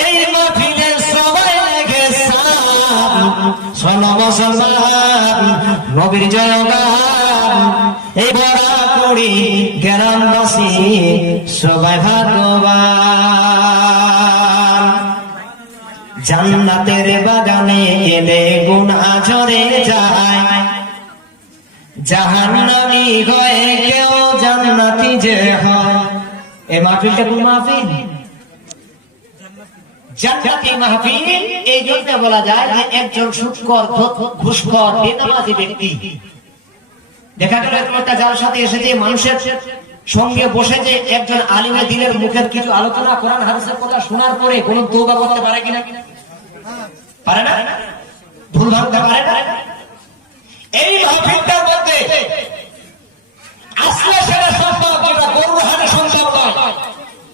এই মাহফিলে সবাই লেগে সালাম শোনো মুসলমান নবীর জয়গান এই বড় করি গ্রামবাসী সবাই ভাগ্যবান জান্নাতের বাগানে এলে গুনাহ ঝরে যায় জাহান্নামী হয়ে কেউ জান্নাতি যে হয় এই মাহফিলটা কোন মাহফিল জান্নাতি মাহফিল এই জন্য বলা যায় যে একজন সুদখোর ঘুষখোর বেনামাজি ব্যক্তি দেখা গেল একটা যার সাথে এসেছে মানুষের সঙ্গে বসে যে একজন আলিমের দিনের মুখের কিছু আলোচনা কোরআন হাদিসের কথা শোনার পরে কোন তওবা করতে পারে কিনা পারে না ভুল ভাঙতে পারে না এই মাহফিলটার মধ্যে আসলে সেটা সম্ভব যেটা গরুর হাটে